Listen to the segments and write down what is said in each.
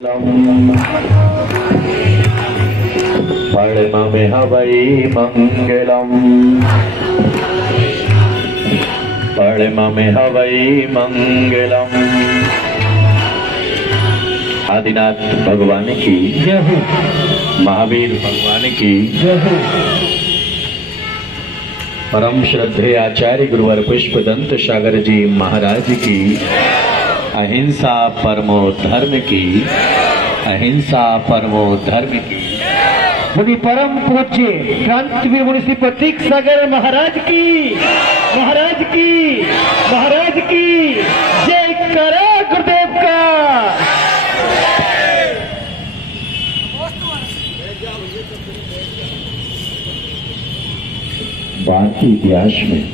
परममे हवै मंगलम परममे हवै मंगलम। आदिनाथ भगवान की जय हो, महावीर भगवान की जय हो। परम श्रद्धेय आचार्य गुरुवर पुष्पदंत सागर जी महाराज की, अहिंसा परमो धर्म की, अहिंसा परमो धर्म की। मुनि परम पूज्य क्रांतिवीर मुनि श्री प्रतीक सागर महाराज की, महाराज की, महाराज की जय करो गुरुदेव का। भारतीय इतिहास में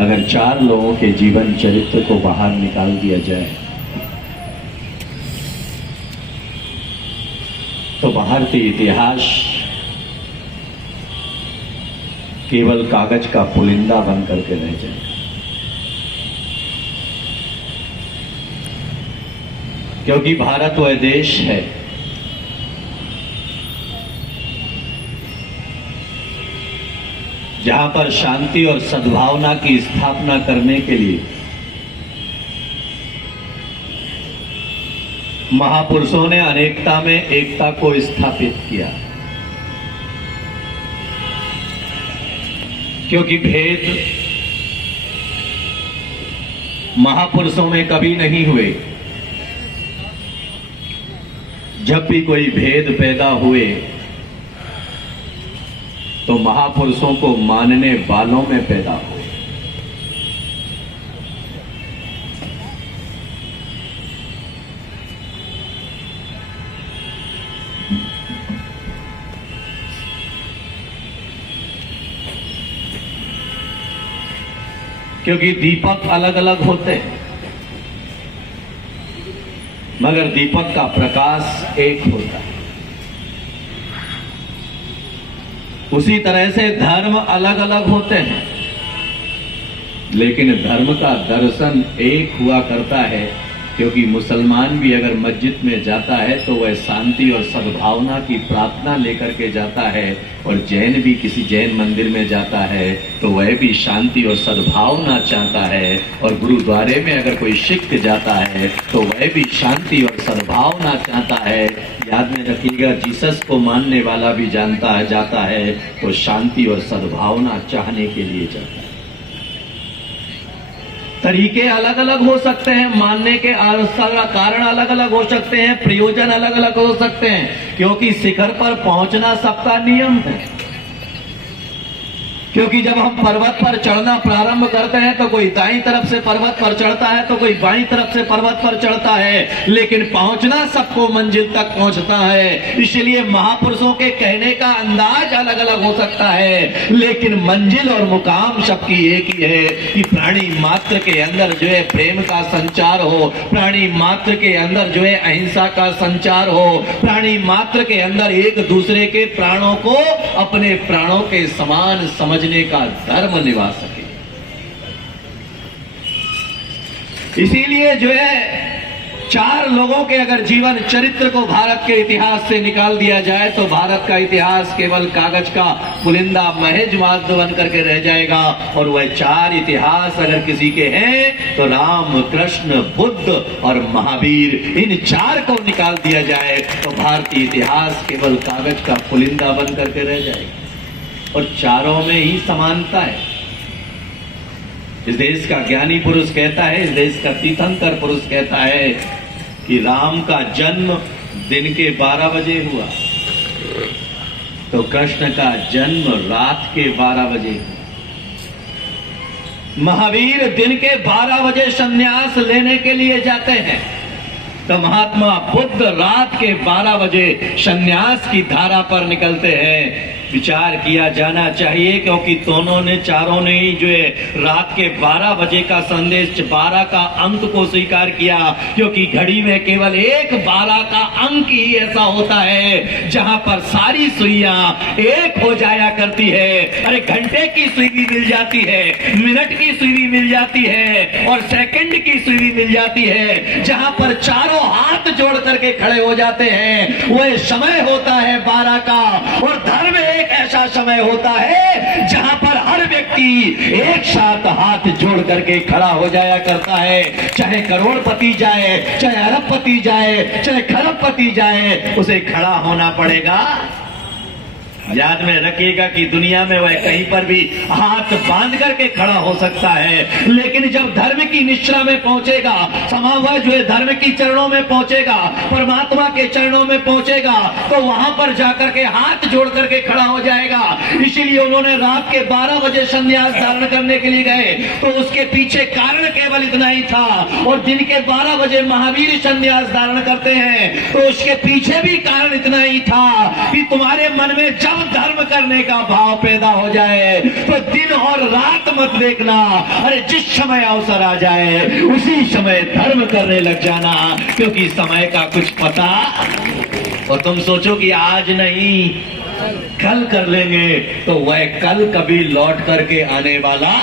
अगर 4 लोगों के जीवन चरित्र को बाहर निकाल दिया जाए तो भारतीय इतिहास केवल कागज का पुलिंदा बन करके रह जाए। क्योंकि भारत वह देश है जहां पर शांति और सद्भावना की स्थापना करने के लिए महापुरुषों ने अनेकता में एकता को स्थापित किया। क्योंकि भेद महापुरुषों में कभी नहीं हुए। जब भी कोई भेद पैदा हुए तो महापुरुषों को मानने वालों में पैदा हो। क्योंकि दीपक अलग अलग होते हैं मगर दीपक का प्रकाश एक होता है। उसी तरह से धर्म अलग अलग होते हैं लेकिन धर्म का दर्शन एक हुआ करता है। क्योंकि मुसलमान भी अगर मस्जिद में जाता है तो वह शांति और सद्भावना की प्रार्थना लेकर के जाता है, और जैन भी किसी जैन मंदिर में जाता है तो वह भी शांति और सद्भावना चाहता है। और गुरुद्वारे में अगर कोई सिख जाता है तो वह भी शांति और सद्भावना चाहता है। याद में रखिएगा, जीसस को मानने वाला भी जाता है तो शांति और सद्भावना चाहने के लिए जाता है। तरीके अलग अलग हो सकते हैं, मानने के कारण अलग अलग हो सकते हैं, प्रयोजन अलग अलग हो सकते हैं। क्योंकि शिखर पर पहुंचना सबका नियम है। क्योंकि जब हम पर्वत पर चढ़ना प्रारंभ करते हैं तो कोई दाईं तरफ से पर्वत पर चढ़ता है तो कोई बाईं तरफ से पर्वत पर चढ़ता है, लेकिन पहुंचना सबको मंजिल तक पहुंचता है। इसलिए महापुरुषों के कहने का अंदाज अलग अलग हो सकता है लेकिन मंजिल और मुकाम सबकी एक ही है कि प्राणी मात्र के अंदर जो है प्रेम का संचार हो, प्राणी मात्र के अंदर जो है अहिंसा का संचार हो, प्राणी मात्र के अंदर एक दूसरे के प्राणों को अपने प्राणों के समान समझने का धर्म निभा सके। इसीलिए जो है 4 लोगों के अगर जीवन चरित्र को भारत के इतिहास से निकाल दिया जाए तो भारत का इतिहास केवल कागज का पुलिंदा महज मात्र बन करके रह जाएगा। और वह 4 इतिहास अगर किसी के हैं तो राम, कृष्ण, बुद्ध और महावीर, इन 4 को निकाल दिया जाए तो भारतीय इतिहास केवल कागज का पुलिंदा बन करके रह जाएगा। और चारों में ही समानता है। इस देश का ज्ञानी पुरुष कहता है, इस देश का तीर्थंकर पुरुष कहता है कि राम का जन्म दिन के 12 बजे हुआ तो कृष्ण का जन्म रात के 12 बजे हुआ। महावीर दिन के 12 बजे संन्यास लेने के लिए जाते हैं तो महात्मा बुद्ध रात के 12 बजे संन्यास की धारा पर निकलते हैं। विचार किया जाना चाहिए, क्योंकि दोनों ने चारों ने ही जो है रात के 12 बजे का संदेश 12 का अंक को स्वीकार किया, क्योंकि घड़ी में केवल एक 12 का अंक ही ऐसा होता है जहां पर सारी सुइयां एक हो जाया करती है। अरे घंटे की सुई भी मिल जाती है, मिनट की सुई भी मिल जाती है और सेकंड की सुई भी मिल जाती है, जहां पर चारों हाथ जोड़ करके खड़े हो जाते हैं। वह समय होता है 12 का। और धर्म एक ऐसा समय होता है जहां पर हर व्यक्ति एक साथ हाथ जोड़ करके खड़ा हो जाया करता है। चाहे करोड़पति जाए, चाहे अरबपति जाए, चाहे खरबपति जाए, उसे खड़ा होना पड़ेगा। याद में रखिएगा कि दुनिया में वह कहीं पर भी हाथ बांध करके खड़ा हो सकता है, लेकिन जब धर्म की निश्रा में पहुंचेगा, समा हुआ जो है धर्म की चरणों में पहुंचेगा, परमात्मा के चरणों में पहुंचेगा, तो वहां पर जाकर के हाथ जोड़ करके खड़ा हो जाएगा। इसीलिए उन्होंने रात के 12 बजे संन्यास धारण करने के लिए गए, तो उसके पीछे कारण केवल इतना ही था। और दिन के 12 बजे महावीर संन्यास धारण करते हैं, तो उसके पीछे भी कारण इतना ही था कि तुम्हारे मन में जब धर्म करने का भाव पैदा हो जाए तो दिन और रात मत देखना। अरे जिस समय अवसर आ जाए उसी समय धर्म करने लग जाना, क्योंकि समय का कुछ पता। और तुम सोचो कि आज नहीं कल कर लेंगे, तो वह कल कभी लौट करके आने वाला।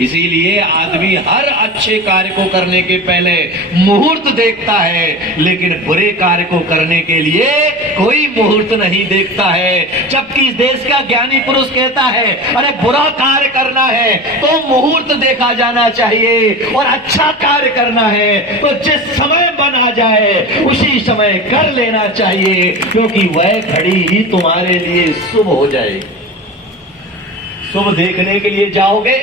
इसीलिए आदमी हर अच्छे कार्य को करने के पहले मुहूर्त देखता है, लेकिन बुरे कार्य को करने के लिए कोई मुहूर्त नहीं देखता है। जबकि इस देश का ज्ञानी पुरुष कहता है अरे बुरा कार्य करना है तो मुहूर्त देखा जाना चाहिए, और अच्छा कार्य करना है तो जिस समय बन आ जाए उसी समय कर लेना चाहिए, क्योंकि वह घड़ी ही तुम्हारे लिए शुभ हो जाएगी। शुभ देखने के लिए जाओगे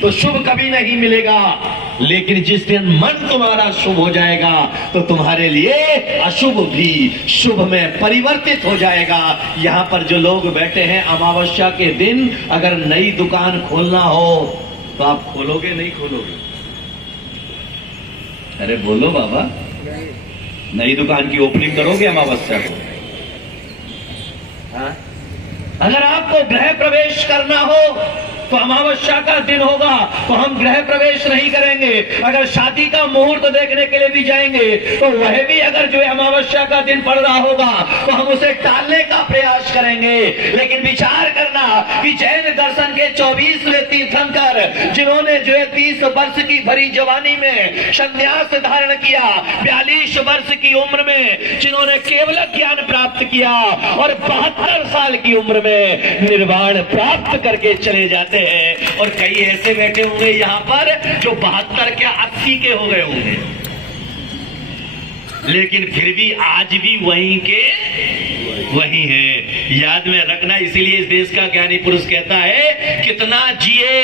तो शुभ कभी नहीं मिलेगा, लेकिन जिस दिन मन तुम्हारा शुभ हो जाएगा तो तुम्हारे लिए अशुभ भी शुभ में परिवर्तित हो जाएगा। यहाँ पर जो लोग बैठे हैं, अमावस्या के दिन अगर नई दुकान खोलना हो तो आप खोलोगे नहीं खोलोगे? अरे बोलो बाबा, नई दुकान की ओपनिंग करोगे अमावस्या को? हाँ? अगर आपको गृह प्रवेश करना हो तो अमावस्या का दिन होगा तो हम गृह प्रवेश नहीं करेंगे। अगर शादी का मुहूर्त देखने के लिए भी जाएंगे तो वह भी अगर जो है अमावस्या का दिन पड़ रहा होगा तो हम उसे टालने का प्रयास करेंगे। लेकिन विचार करना कि जैन दर्शन के 24वें तीर्थंकर जिन्होंने जो है 30 वर्ष की भरी जवानी में संन्यास धारण किया, 42 वर्ष की उम्र में जिन्होंने केवल ज्ञान प्राप्त किया, और 72 साल की उम्र में निर्वाण प्राप्त करके चले जाते हैं। और कई ऐसे बैठे होंगे यहाँ पर जो 72 क्या 80 के हो गए होंगे, लेकिन फिर भी आज भी वहीं के वही है। याद में रखना, इसीलिए इस देश का ज्ञानी पुरुष कहता है कितना जिए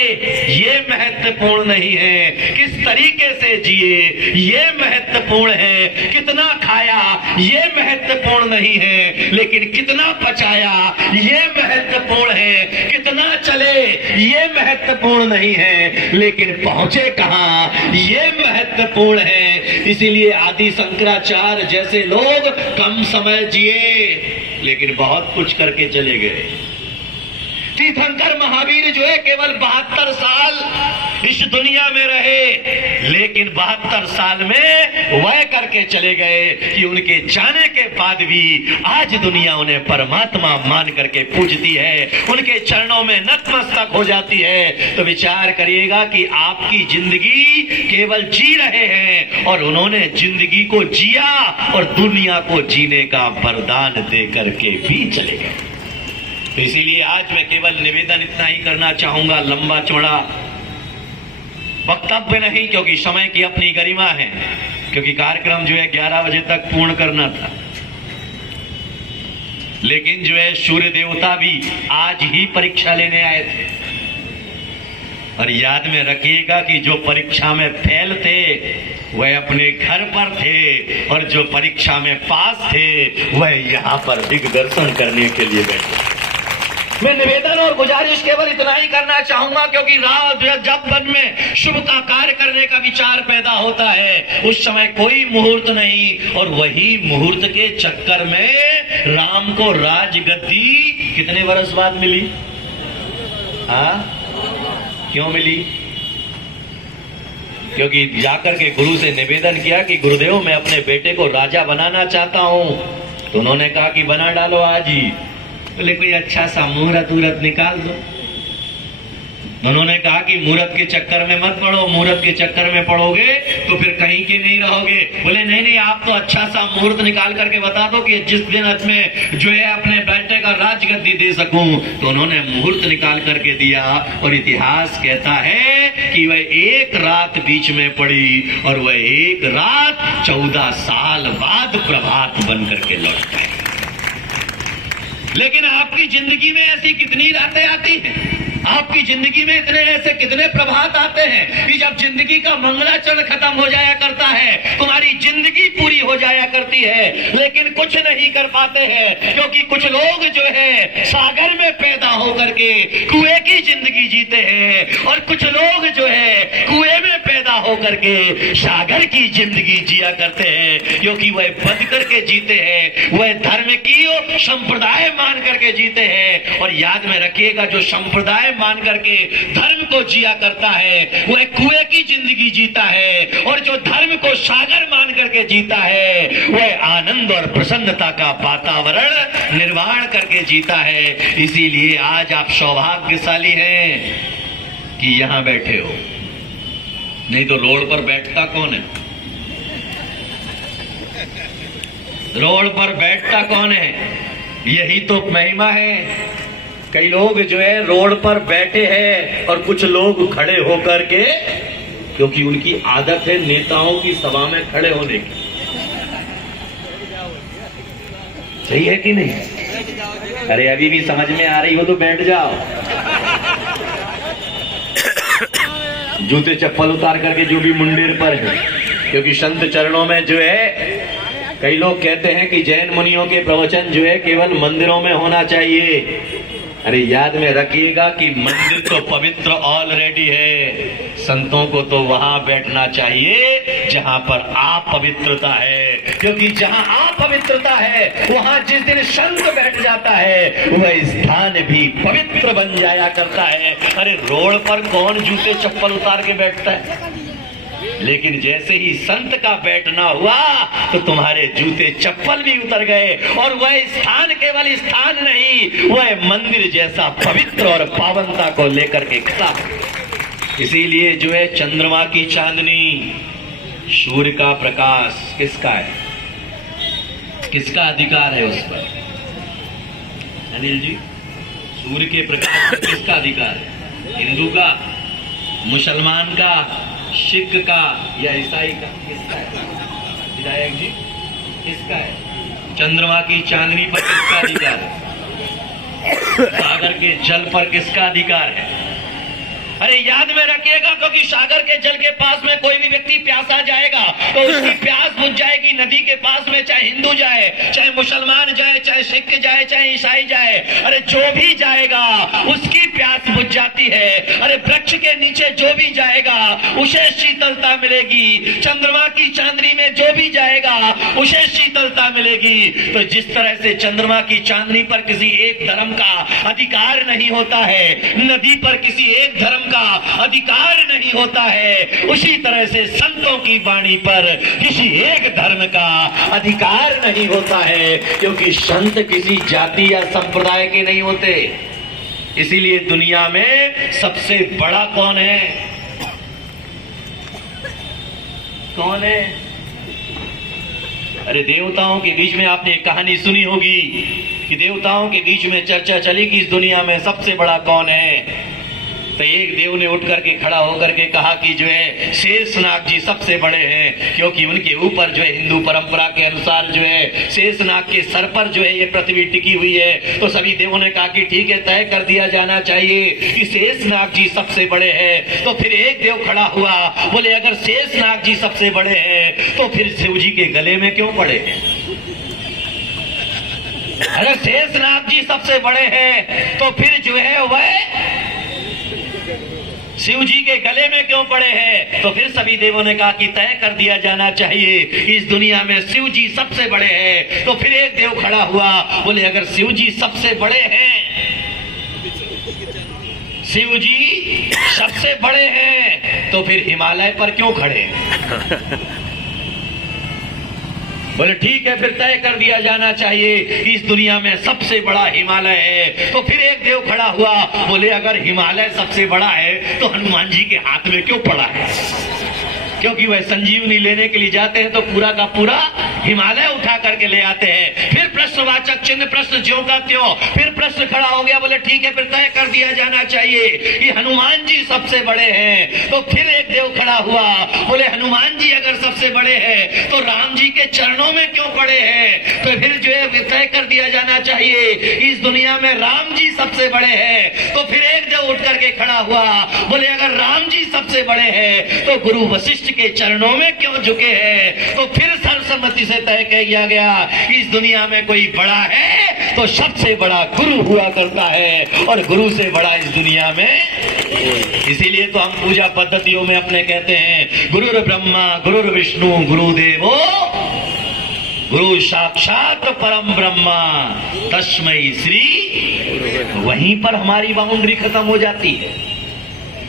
ये महत्वपूर्ण नहीं है, किस तरीके से जिए ये महत्वपूर्ण है, कितना खाया ये महत्वपूर्ण नहीं है, लेकिन कितना पचाया ये महत्वपूर्ण है, कितना चले ये महत्वपूर्ण नहीं है, लेकिन पहुंचे कहां ये महत्वपूर्ण है। इसीलिए आदि शंकराचार्य जैसे लोग कम समय जिए लेकिन बहुत कुछ करके चले गए। तीर्थंकर महावीर जो है केवल 72 साल इस दुनिया में रहे, लेकिन 72 साल में वह करके चले गए कि उनके जाने के बाद भी आज दुनिया उन्हें परमात्मा मान करके पूजती है, उनके चरणों में नतमस्तक हो जाती है। तो विचार करिएगा कि आपकी जिंदगी केवल जी रहे हैं और उन्होंने जिंदगी को जिया और दुनिया को जीने का वरदान दे करके भी चले गए। तो इसीलिए आज मैं केवल निवेदन इतना ही करना चाहूंगा, लंबा चौड़ा वक्तव्य नहीं, क्योंकि समय की अपनी गरिमा है, क्योंकि कार्यक्रम जो है 11 बजे तक पूर्ण करना था। लेकिन जो है सूर्य देवता भी आज ही परीक्षा लेने आए थे। और याद में रखिएगा कि जो परीक्षा में फेल थे वह अपने घर पर थे, और जो परीक्षा में पास थे वह यहाँ पर दिग्दर्शन करने के लिए बैठे। मैं निवेदन और गुजारिश केवल इतना ही करना चाहूंगा, क्योंकि जब मन में शुभ का कार्य करने का विचार पैदा होता है उस समय कोई मुहूर्त नहीं, और वही मुहूर्त के चक्कर में राम को राजगद्दी कितने वर्ष बाद मिली? क्यों मिली? क्योंकि जाकर के गुरु से निवेदन किया कि गुरुदेव मैं अपने बेटे को राजा बनाना चाहता हूं। तो उन्होंने कहा कि बना डालो आज ही। बोले कोई अच्छा सा मुहूर्त निकाल दो। उन्होंने कहा कि मुहूर्त के चक्कर में मत पड़ो, मुहूर्त के चक्कर में पड़ोगे तो फिर कहीं के नहीं रहोगे। बोले नहीं नहीं, आप तो अच्छा सा मुहूर्त निकाल करके बता दो कि जिस दिन में जो है अपने बेटे का राजगद्दी दे सकूं। तो उन्होंने मुहूर्त निकाल करके दिया और इतिहास कहता है कि वह एक रात बीच में पड़ी और वह एक रात 14 साल बाद प्रभात बन करके लौट गए। लेकिन आपकी जिंदगी में ऐसी कितनी रातें आती हैं, आपकी जिंदगी में इतने ऐसे कितने प्रभात आते हैं कि जब जिंदगी का मंगलाचरण खत्म हो जाया करता है, तुम्हारी जिंदगी पूरी हो जाया करती है, लेकिन कुछ नहीं कर पाते हैं। क्योंकि कुछ लोग जो है सागर में पैदा होकर के कुएं की जिंदगी जीते हैं और कुछ लोग जो है कुएं में पैदा होकर के सागर की जिंदगी जिया करते हैं। क्योंकि वह बद करके जीते हैं, वह धर्म की संप्रदाय मान करके जीते हैं। और याद में रखिएगा, जो संप्रदाय मान करके धर्म को जिया करता है वह कुएं की जिंदगी जीता है, और जो धर्म को सागर मान करके जीता है वह आनंद और प्रसन्नता का वातावरण निर्माण करके जीता है। इसीलिए आज आप सौभाग्यशाली हैं कि यहां बैठे हो, नहीं तो रोड पर बैठता कौन है? रोड पर बैठता कौन है? यही तो महिमा है। कई लोग जो है रोड पर बैठे हैं और कुछ लोग खड़े होकर के, क्योंकि उनकी आदत है नेताओं की सभा में खड़े होने की। सही है कि नहीं? अरे अभी भी समझ में आ रही हो तो बैठ जाओ। जूते चप्पल उतार करके जो भी मुंडेर पर है, क्योंकि संत चरणों में जो है कई लोग कहते हैं कि जैन मुनियों के प्रवचन जो है केवल मंदिरों में होना चाहिए। अरे याद में रखिएगा कि मंदिर तो पवित्र ऑलरेडी है, संतों को तो वहां बैठना चाहिए जहां पर अपवित्रता है। क्योंकि जहां अपवित्रता है वहां जिस दिन संत बैठ जाता है वह स्थान भी पवित्र बन जाया करता है। अरे रोड पर कौन जूते चप्पल उतार के बैठता है? लेकिन जैसे ही संत का बैठना हुआ तो तुम्हारे जूते चप्पल भी उतर गए, और वह स्थान केवल स्थान नहीं, वह मंदिर जैसा पवित्र और पावनता को लेकर के खड़ा। इसीलिए जो है चंद्रमा की चांदनी, सूर्य का प्रकाश किसका है? किसका अधिकार है उस पर? अनिल जी, सूर्य के प्रकाश पर किसका अधिकार है? हिंदू का, मुसलमान का, सिख का या ईसाई का? किसका है? विधायक जी किसका है? चंद्रमा की चांदनी पर किसका अधिकार है? सागर के जल पर किसका अधिकार है? अरे याद में रखिएगा, क्योंकि सागर के जल के पास में कोई भी व्यक्ति प्यासा जाएगा तो उसकी प्यास बुझ जाएगी। नदी के पास में चाहे हिंदू जाए, चाहे मुसलमान जाए, चाहे सिख जाए, चाहे ईसाई जाए, अरे जो भी जाएगा उसकी प्यास बुझ जाती है। अरे वृक्ष के नीचे जो भी जाएगा उसे शीतलता मिलेगी। चंद्रमा की चांदनी में जो भी जाएगा उसे शीतलता मिलेगी। तो जिस तरह से चंद्रमा की चांदनी पर किसी एक धर्म का अधिकार नहीं होता है, नदी पर किसी एक धर्म का अधिकार नहीं होता है, उसी तरह से संतों की वाणी पर किसी एक धर्म का अधिकार नहीं होता है। क्योंकि संत किसी जाति या संप्रदाय के नहीं होते। इसीलिए दुनिया में सबसे बड़ा कौन है? कौन है? अरे देवताओं के बीच में आपने एक कहानी सुनी होगी कि देवताओं के बीच में चर्चा चली कि इस दुनिया में सबसे बड़ा कौन है। तो एक देव ने उठ करके खड़ा होकर के कहा कि जो है शेषनाग जी सबसे बड़े हैं, क्योंकि उनके ऊपर जो है हिंदू परंपरा के अनुसार जो है शेषनाग के सर पर जो है ये पृथ्वी टिकी हुई है। तो सभी देवों ने कहा कि ठीक है, तय कर दिया जाना चाहिए कि शेषनाग जी सबसे बड़े हैं। तो फिर एक देव खड़ा हुआ, बोले अगर शेषनाग जी सबसे बड़े हैं तो फिर शिव जी के गले में क्यों पड़े हैं? अगर शेषनाग जी सबसे बड़े हैं तो फिर जो है वह शिव जी के गले में क्यों पड़े हैं? तो फिर सभी देवों ने कहा कि तय कर दिया जाना चाहिए इस दुनिया में शिव जी सबसे बड़े हैं। तो फिर एक देव खड़ा हुआ, बोले अगर शिव जी सबसे बड़े हैं, शिव जी सबसे बड़े हैं, तो फिर हिमालय पर क्यों खड़े हैं? बोले ठीक है, फिर तय कर दिया जाना चाहिए इस दुनिया में सबसे बड़ा हिमालय है। तो फिर एक देव खड़ा हुआ, बोले अगर हिमालय सबसे बड़ा है तो हनुमान जी के हाथ में क्यों पड़ा है? क्योंकि वह संजीवनी लेने के लिए जाते हैं तो पूरा का पूरा हिमालय उठा करके ले आते हैं। फिर प्रश्नवाचक चिन्ह, प्रश्न ज्यों का त्यों, फिर प्रश्न खड़ा हो गया, बोले ठीक है, फिर तय कर दिया जाना चाहिए कि हनुमान जी सबसे बड़े हैं। तो फिर एक देव खड़ा हुआ, बोले हनुमान जी अगर सबसे बड़े हैं तो राम जी के चरणों में क्यों पड़े हैं? तो फिर जो है तय कर दिया जाना चाहिए इस दुनिया में राम जी सबसे बड़े हैं। तो फिर एक देव उठ करके खड़ा हुआ, बोले अगर राम जी सबसे बड़े हैं तो गुरु वशिष्ठ के चरणों में क्यों झुके हैं? तो फिर सर्वसम्मति से तय किया गया इस दुनिया में कोई बड़ा है तो सबसे बड़ा गुरु हुआ करता है, और गुरु से बड़ा इस दुनिया में। इसीलिए तो हम पूजा पद्धतियों में अपने कहते हैं गुरुर् ब्रह्मा गुरुर् विष्णु गुरुदेवो गुरु साक्षात परम ब्रह्मा तस्मै श्री। वहीं पर हमारी बाउंड्री खत्म हो जाती है।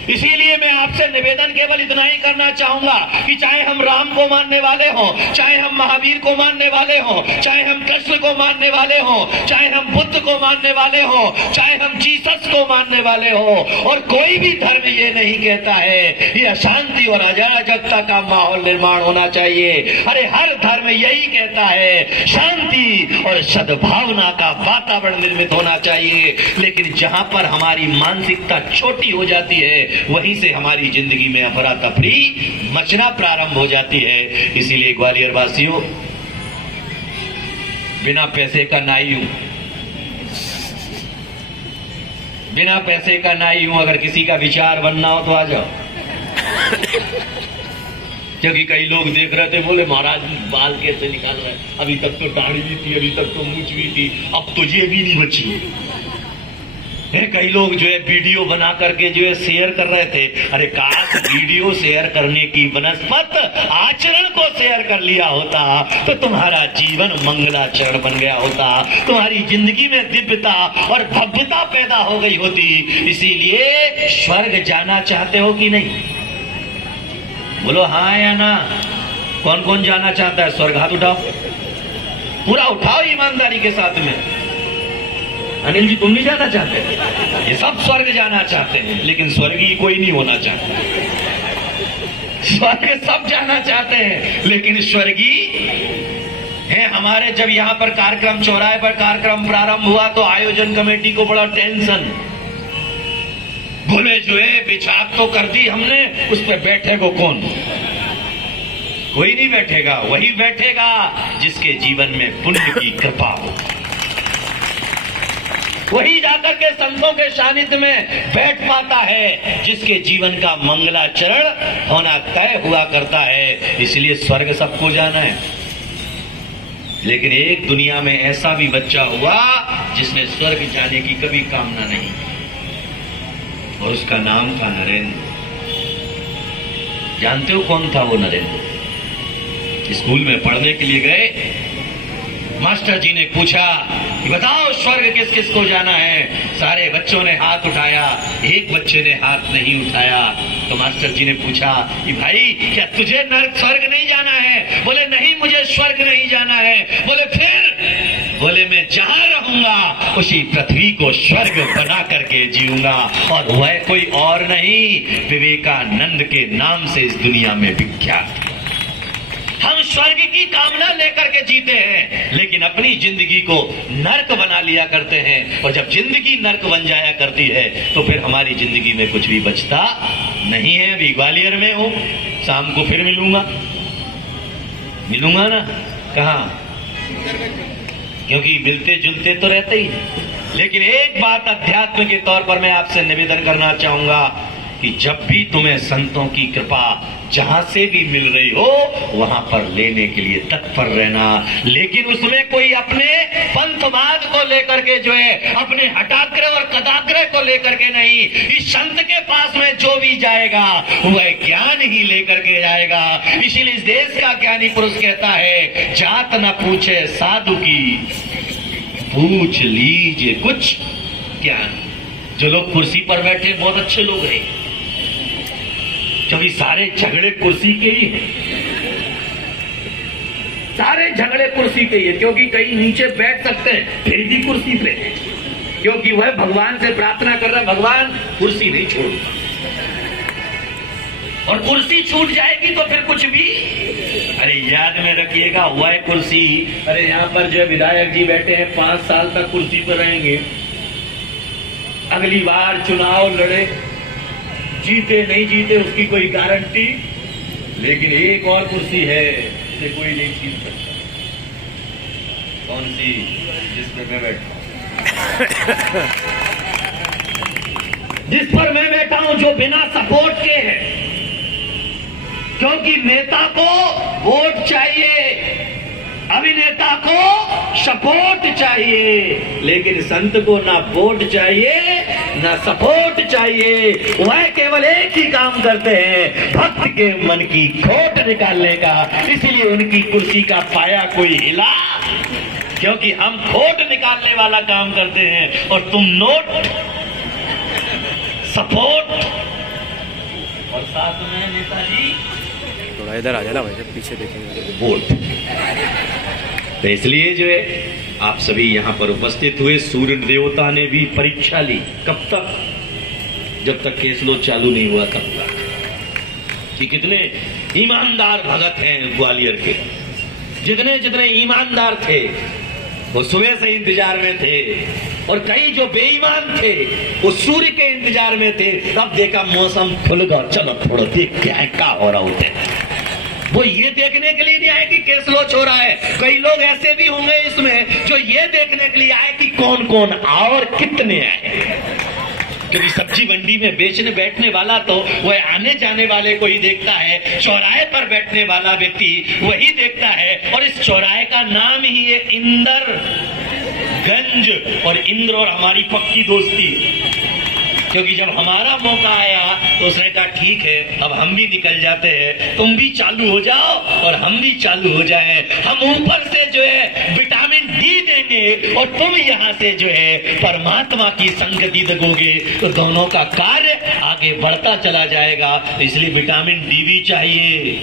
इसीलिए मैं आपसे निवेदन केवल इतना ही करना चाहूंगा कि चाहे हम राम को मानने वाले हों, चाहे हम महावीर को मानने वाले हों, चाहे हम कृष्ण को मानने वाले हों, चाहे हम बुद्ध को मानने वाले हों, चाहे हम जीसस को मानने वाले हों, और कोई भी धर्म ये नहीं कहता है ये अशांति और अराजकता का माहौल निर्माण होना चाहिए। अरे हर धर्म यही कहता है शांति और सद्भावना का वातावरण निर्मित होना चाहिए। लेकिन जहां पर हमारी मानसिकता छोटी हो जाती है वहीं से हमारी जिंदगी में अफरा तफरी मचना प्रारंभ हो जाती है। इसीलिए ग्वालियर वासियों, बिना पैसे का नाई हूं, बिना पैसे का नाई हूं। अगर किसी का विचार बनना हो तो आ जाओ। क्योंकि कई लोग देख रहे थे, बोले महाराज बाल कैसे निकाल रहे हैं, अभी तक तो दाढ़ी भी थी, अभी तक तो मूंछ भी थी, अब तो ये भी नहीं बची है। कई लोग जो है वीडियो बना करके जो है शेयर कर रहे थे। अरे काश वीडियो शेयर करने की बनस्पत आचरण को शेयर कर लिया होता तो तुम्हारा जीवन मंगलाचरण बन गया होता, तुम्हारी जिंदगी में दिव्यता और भव्यता पैदा हो गई होती। इसीलिए स्वर्ग जाना चाहते हो कि नहीं? बोलो हाँ या ना। कौन कौन जाना चाहता है? स्वर्ग हाथ उठाओ, पूरा उठाओ ईमानदारी के साथ में। अनिल जी तुम नहीं जाना चाहते? ये सब स्वर्ग जाना चाहते हैं, लेकिन स्वर्गीय कोई नहीं होना चाहता। स्वर्ग सब जाना चाहते हैं, लेकिन स्वर्गीय है। हमारे जब यहाँ पर कार्यक्रम, चौराहे पर कार्यक्रम प्रारंभ हुआ तो आयोजन कमेटी को बड़ा टेंशन, बोले जो है बिछाक तो कर दी हमने, उस पर बैठेगा कौन? कोई नहीं बैठेगा, वही बैठेगा जिसके जीवन में पुण्य की कृपा हो, वही जाकर के संतों के सानिध्य में बैठ पाता है जिसके जीवन का मंगलाचरण होना तय हुआ करता है। इसलिए स्वर्ग सबको जाना है। लेकिन एक दुनिया में ऐसा भी बच्चा हुआ जिसने स्वर्ग जाने की कभी कामना नहीं, और उसका नाम था नरेंद्र। जानते हो कौन था वो नरेंद्र? स्कूल में पढ़ने के लिए गए, मास्टर जी ने पूछा कि बताओ स्वर्ग किस किस को जाना है? सारे बच्चों ने हाथ उठाया, एक बच्चे ने हाथ नहीं उठाया। तो मास्टर जी ने पूछा कि भाई क्या तुझे नर्क स्वर्ग नहीं जाना है? बोले नहीं, मुझे स्वर्ग नहीं जाना है। बोले फिर? बोले मैं जहां रहूंगा उसी पृथ्वी को स्वर्ग बना करके जीऊंगा, और वह कोई और नहीं, विवेकानंद के नाम से इस दुनिया में विख्यात। हम स्वर्ग की कामना लेकर के जीते हैं, लेकिन अपनी जिंदगी को नर्क बना लिया करते हैं। और जब जिंदगी नर्क बन जाया करती है तो फिर हमारी जिंदगी में कुछ भी बचता नहीं है। अभी ग्वालियर में हूं, शाम को फिर मिलूंगा ना। कहां? क्योंकि मिलते जुलते तो रहते ही। लेकिन एक बात अध्यात्म के तौर पर मैं आपसे निवेदन करना चाहूंगा कि जब भी तुम्हें संतों की कृपा जहां से भी मिल रही हो वहां पर लेने के लिए तत्पर रहना, लेकिन उसमें कोई अपने पंथवाद को लेकर के जो है, अपने हटाग्रह और कदाग्रह को लेकर के नहीं, इस संत के पास में जो भी जाएगा वह ज्ञान ही लेकर के जाएगा। इसीलिए इस देश का ज्ञानी पुरुष कहता है, जात न पूछे साधु की, पूछ लीजिए कुछ ज्ञान। जो लोग कुर्सी पर बैठे बहुत अच्छे लोग हैं, क्योंकि सारे झगड़े कुर्सी के ही हैं, सारे झगड़े कुर्सी के ही है, क्योंकि कहीं नीचे बैठ सकते हैं फिर भी कुर्सी पे, क्योंकि वह भगवान से प्रार्थना कर रहा है, भगवान कुर्सी नहीं छोड़ूंगा, और कुर्सी छूट जाएगी तो फिर कुछ भी। अरे याद में रखिएगा, वह कुर्सी, अरे यहाँ पर जो विधायक जी बैठे हैं 5 साल तक कुर्सी पर रहेंगे, अगली बार चुनाव लड़े, जीते नहीं जीते उसकी कोई गारंटी, लेकिन एक और कुर्सी है जिसे कोई नहीं छीन सकता। कौन सी? जिस पर मैं बैठा हूं, जिस पर मैं बैठा हूं, जो बिना सपोर्ट के है, क्योंकि नेता को वोट चाहिए, अभिनेता को सपोर्ट चाहिए, लेकिन संत को ना वोट चाहिए ना सपोर्ट चाहिए। वह केवल एक ही काम करते हैं, भक्त के मन की खोट निकालने का। इसीलिए उनकी कुर्सी का पाया कोई हिला, क्योंकि हम खोट निकालने वाला काम करते हैं और तुम नोट, सपोर्ट और साथ में नेताजी थोड़ा इधर आ जाना भाई, जब पीछे देखेंगे वोट। तो इसलिए जो है आप सभी यहाँ पर उपस्थित हुए, सूर्य देवता ने भी परीक्षा ली। कब तक? जब तक केस लो चालू नहीं हुआ तब तक, कि कितने ईमानदार भगत हैं ग्वालियर के। जितने जितने ईमानदार थे वो सुबह से इंतजार में थे, और कई जो बेईमान थे वो सूर्य के इंतजार में थे। तब देखा मौसम खुल गया, चलो थोड़ा देख क्या हो रहा होता है। वो ये देखने के लिए नहीं आए कि केस लोच हो रहा है। कई लोग ऐसे भी होंगे इसमें जो ये देखने के लिए आए कि कौन कौन और कितने आए, क्योंकि सब्जी मंडी में बेचने बैठने वाला तो वह आने जाने वाले को ही देखता है, चौराहे पर बैठने वाला व्यक्ति वही देखता है। और इस चौराहे का नाम ही है इंदरगंज, और इंद्र और हमारी पक्की दोस्ती, क्योंकि जब हमारा मौका आया तो उसने कहा ठीक है अब हम भी निकल जाते हैं, तुम भी चालू हो जाओ और हम भी चालू हो जाएं। हम ऊपर से जो है विटामिन डी देंगे और तुम यहाँ से जो है परमात्मा की संगति दगोगे, तो दोनों का कार्य आगे बढ़ता चला जाएगा। इसलिए विटामिन डी भी चाहिए,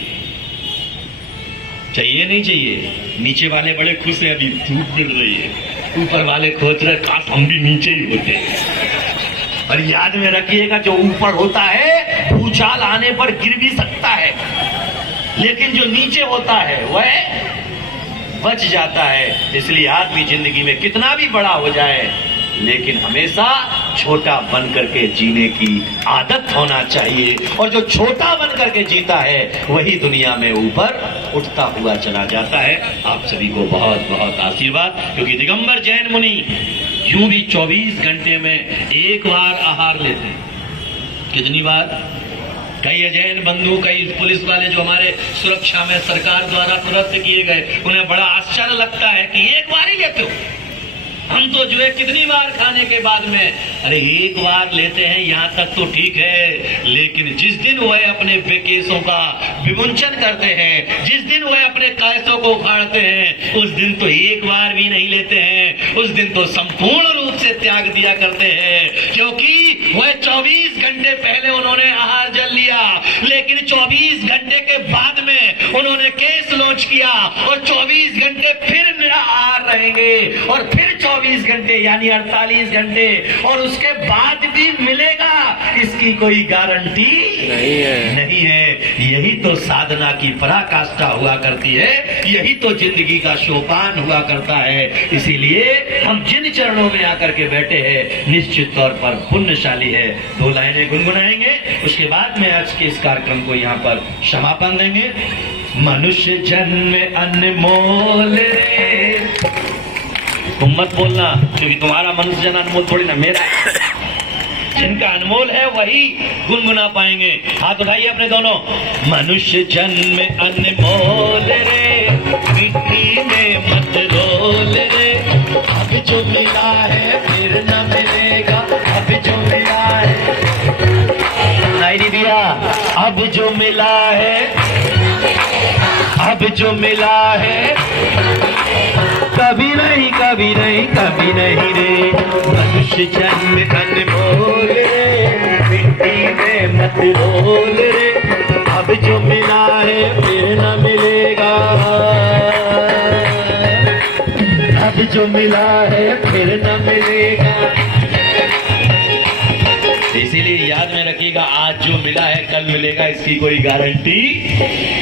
चाहिए नहीं चाहिए? नीचे वाले बड़े खुश हैं, अभी धूप मिल रही है, ऊपर वाले खोज रहे काश हम भी नीचे ही होते। और याद में रखिएगा, जो ऊपर होता है भूचाल आने पर गिर भी सकता है, लेकिन जो नीचे होता है वह बच जाता है। इसलिए आदमी जिंदगी में कितना भी बड़ा हो जाए, लेकिन हमेशा छोटा बन करके जीने की आदत होना चाहिए। और जो छोटा बन करके जीता है वही दुनिया में ऊपर उठता हुआ चला जाता है। आप सभी को बहुत बहुत आशीर्वाद, क्योंकि दिगंबर जैन मुनि यूं भी 24 घंटे में एक बार आहार लेते हैं। कितनी बार? कई अजैन बंधु, कई पुलिस वाले जो हमारे सुरक्षा में सरकार द्वारा तुरंत किए गए, उन्हें बड़ा आश्चर्य लगता है कि एक बार ही लेते हो। हम तो जो है कितनी बार खाने के बाद में, अरे एक बार लेते हैं, यहाँ तक तो ठीक है, लेकिन जिस दिन वह अपने बेकेसों का विमुंचन करते हैं, जिस दिन वह अपने कैसों को उखाड़ते हैं, उस दिन तो एक बार भी नहीं लेते हैं, उस दिन तो संपूर्ण रूप से त्याग दिया करते हैं। क्योंकि वह 24 घंटे पहले उन्होंने आहार जल लिया, लेकिन 24 घंटे के बाद में उन्होंने केस लॉन्च किया, और 24 घंटे फिर निराहार रहेंगे, और फिर 24 घंटे यानी 48 घंटे, और उसके बाद भी मिलेगा इसकी कोई गारंटी नहीं है। यही तो साधना की पराकाष्ठा हुआ करती है, यही तो जिंदगी का सोपान हुआ करता है। इसीलिए हम जिन चरणों में आकर के बैठे हैं निश्चित तौर पर पुण्यशाली है। 2 लाइनें गुनगुनाएंगे, उसके बाद में आज के इस कार्यक्रम को यहाँ पर समापन देंगे। मनुष्य जन्म अनमोल रे, तुम मत बोलना, क्योंकि तुम्हारा मनुष्य जन्म अनमोल थोड़ी ना, मेरा है। जिनका अनमोल है वही गुनगुना पाएंगे। हाथ उठाइए अपने दोनों। मनुष्य जन्म अनमोल रे, मिट्टी में मत रोल रे, जो मिला है, अब जो मिला है, कभी नहीं कभी नहीं कभी नहीं रे। मनुष्य जन्म अनमोल रे, मिट्टी में मत रोल रे। अब जो मिला है फिर न मिलेगा, अब जो मिला है फिर न मिलेगा। इसीलिए याद में रखिएगा, आज जो मिला है कल मिलेगा, इसकी कोई गारंटी।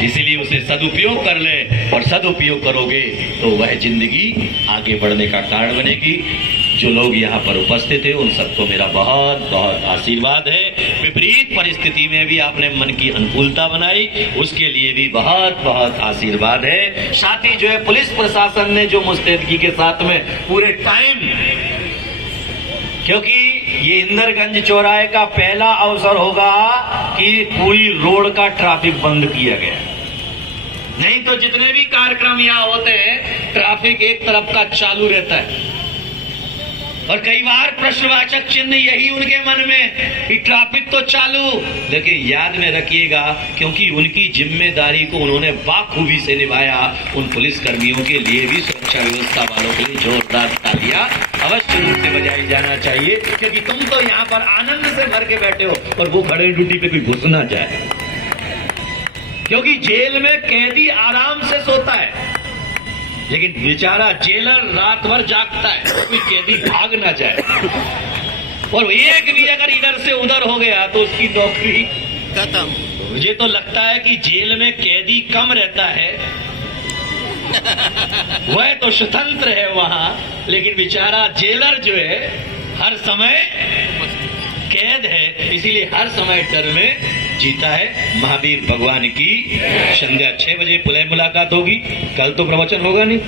इसीलिए उसे सदुपयोग कर ले, और सदुपयोग करोगे तो वह जिंदगी आगे बढ़ने का कारण बनेगी। जो लोग यहाँ पर उपस्थित थे उन सबको मेरा बहुत बहुत आशीर्वाद है। विपरीत परिस्थिति में भी आपने मन की अनुकूलता बनाई, उसके लिए भी बहुत बहुत आशीर्वाद है। साथ ही जो है पुलिस प्रशासन ने जो मुस्तैदगी के साथ में पूरे टाइम, क्योंकि ये इंदरगंज चौराहे का पहला अवसर होगा कि पूरी रोड का ट्रैफिक बंद किया गया। नहीं तो जितने भी कार्यक्रम यहाँ होते हैं ट्रैफिक एक तरफ का चालू रहता है, और कई बार प्रश्नवाचक चिन्ह यही उनके मन में कि ट्रैफिक तो चालू। लेकिन याद में रखिएगा, क्योंकि उनकी जिम्मेदारी को उन्होंने बाखूबी से निभाया, उन पुलिस कर्मियों के लिए भी सुरक्षा व्यवस्था वालों के लिए जोरदार तालियां अवश्य रूप से बजाई जाना चाहिए। क्योंकि तुम तो यहाँ पर आनंद से भर के बैठे हो और वो खड़े ड्यूटी पे कोई घुस ना जाए। क्योंकि जेल में कैदी आराम से सोता है, लेकिन बेचारा जेलर रात भर जागता है, कोई कैदी भाग ना जाए। और एक भी अगर इधर से उधर हो गया तो उसकी नौकरी खत्म। मुझे तो लगता है कि जेल में कैदी कम रहता है, वह तो स्वतंत्र है वहां, लेकिन बेचारा जेलर जो है हर समय कैद है, इसीलिए हर समय डर में जीता है। महावीर भगवान की संध्या 6 बजे पुनः मुलाकात होगी। कल तो प्रवचन होगा नहीं।